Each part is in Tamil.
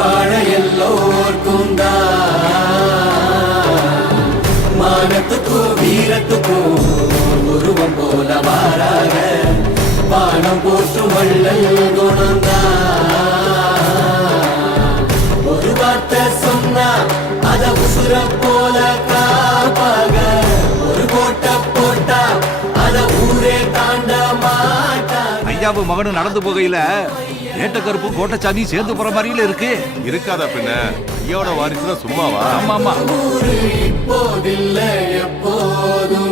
வாழ எல்லோர்க்கும் மானத்துக்கும் வீரத்துக்கும் உருவம் போல மாறாக வானம் போற்று வள்ளல் குணம்தான். ஒரு வார்த்தை சொன்னா அத உசுர போல காப்பாக, ஒரு கோட்டை போட்டா அத ஊரே தாண்ட மாட்டாங்க. ஐயாவும் மகனும் நடந்து போகையில ஏட்டக்கருப்பு கோட்டச்சாமி சேர்ந்து போற மாதிரில இருக்கு. இருக்காதா பின்ன? ஐயோட வாரிசுல சும்மாவா? ஆமா ஆமா. இப்போதில்ல எப்போதும்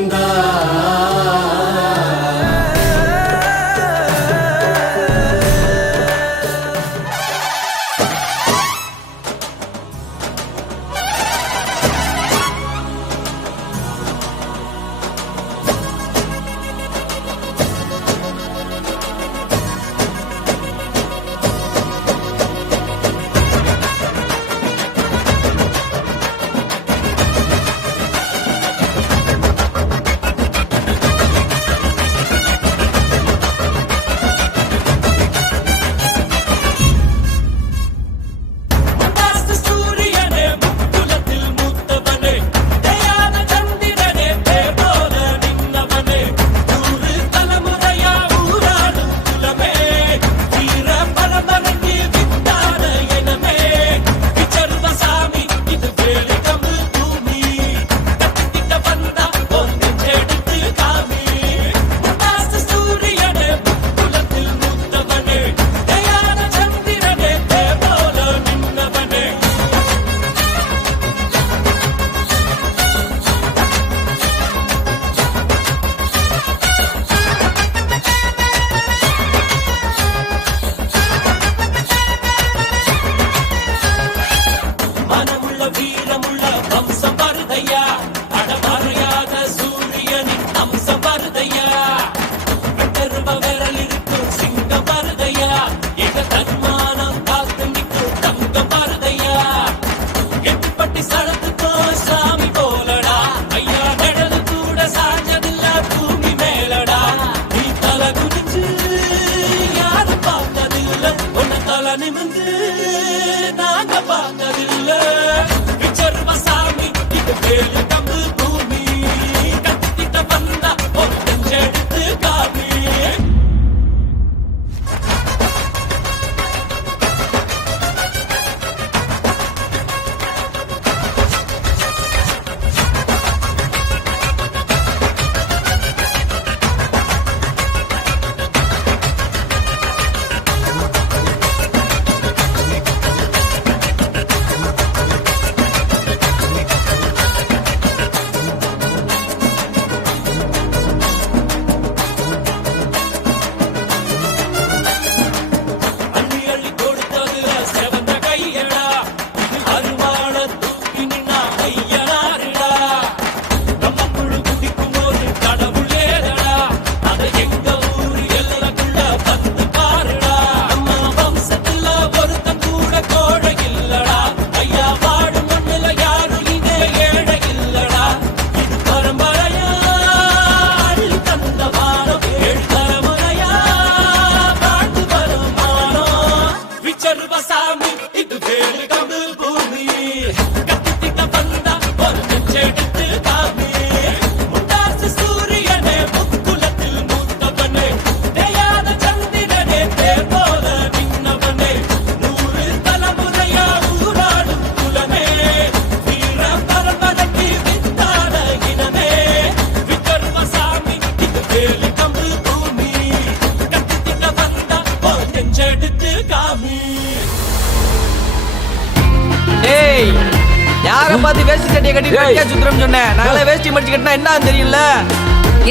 யார பார்த்து வேஷ்டி சட்டையை கட்டிட்டு வெட்டியா சுத்துறோம்னு சொன்னேன். நாங்களே வேஷ்டி மடிச்சு கட்டினா என்ன தெரியல.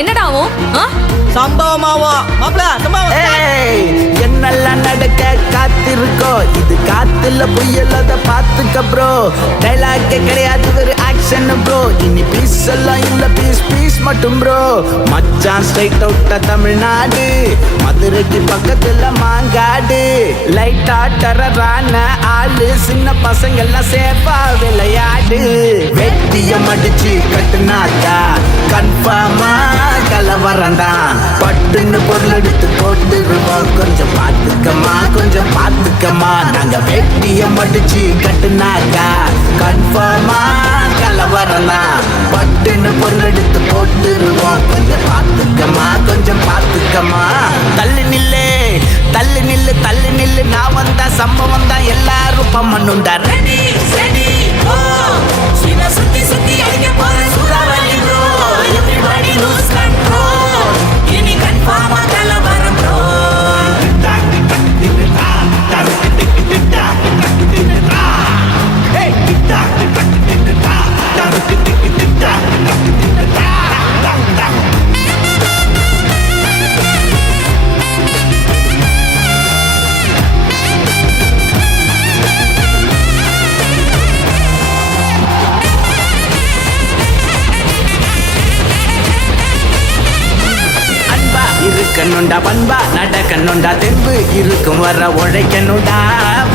என்னடாவும் சம்பவமாவும் மாப்ள சம்பவம். என்னெல்லாம் நடக்க காத்திருக்கோ, இது காத்துல புயலத பாத்துக்க ப்ரோ. டைலாக் கிடையாது ஒரு ஆக்ஷன் ப்ரோ. இனி பீஸ் எல்லாம் இல்ல பீஸ் பீஸ் மட்டும் ப்ரோ. மச்சான் ஸ்ட்ரைட் அவுட்டா தமிழ்நாடு, மதுரைக்கு பக்கத்துல மாங்காடு. லைட்டா டரரான ஆளு, சின்ன பசங்க எல்லாம் சேஃபா விளையாடு. வெட்டிய மடிச்சு கட்டுனாக்கா கன்ஃபார்மா கலவரம் தான். பட்டுன்னு பொருள் எடுத்து போட்டுருவோம், கொஞ்சம் பார்த்துக்கம்மா கொஞ்சம் பார்த்துக்கம்மா. நாங்க வெட்டிய மடிச்சு கட்டுனாக்கா கன்ஃபார்மா கலவரம் தான். பட்டுன்னு பொருள் எடுத்து போட்டுருவோம், கொஞ்சம் பார்த்துக்கம்மா கொஞ்சம் பார்த்துக்கம்மா. தள்ளு நில்லு தள்ளு நில்லு தள்ளு நில்லு, நான் வந்தா சம்பவம் தான் எல்லாரும் பம்மனுண்டா. ரெடி ரெடி ஓ சீனா சுத்தி சுத்தி அடிக்க போற சூறாவளி ப்ரோ. எவ்ரிபடி லூஸ் கண்ட்ரோல், இனி கன்ஃபார்மா கலவரம் ப்ரோ. இருக்கணுண்டா பண்பா நடக்கணுண்டா தெம்பு இருக்கும் வர உழைக்கணுண்டா.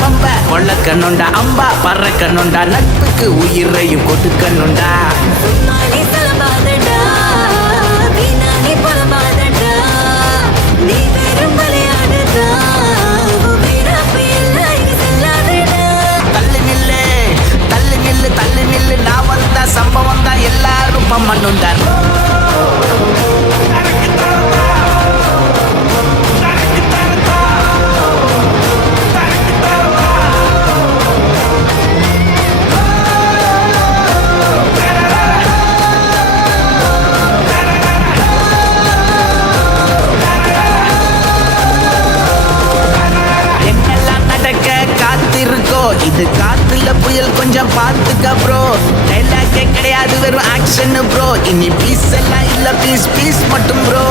பம்ப கொள்ளக்கணுண்டா அம்பா பறக்கணுண்டா, நட்புக்கு உயிரையும் கொடுக்கணுண்டா. தள்ளு நில்லு தள்ளு நில்லு தள்ளு நில்லு, நான் வந்தா சம்பவம் தான் எல்லாரும் பம்மனுண்டா. இது காத்துல புயல் கொஞ்சம் பார்த்துக்க ப்ரோ. டைலாக்கே கிடையாது வெறும் ஆக்ஷன் ப்ரோ. இனி பீஸ் எல்லாம் இல்ல பீஸ் பீஸ் மட்டும் ப்ரோ.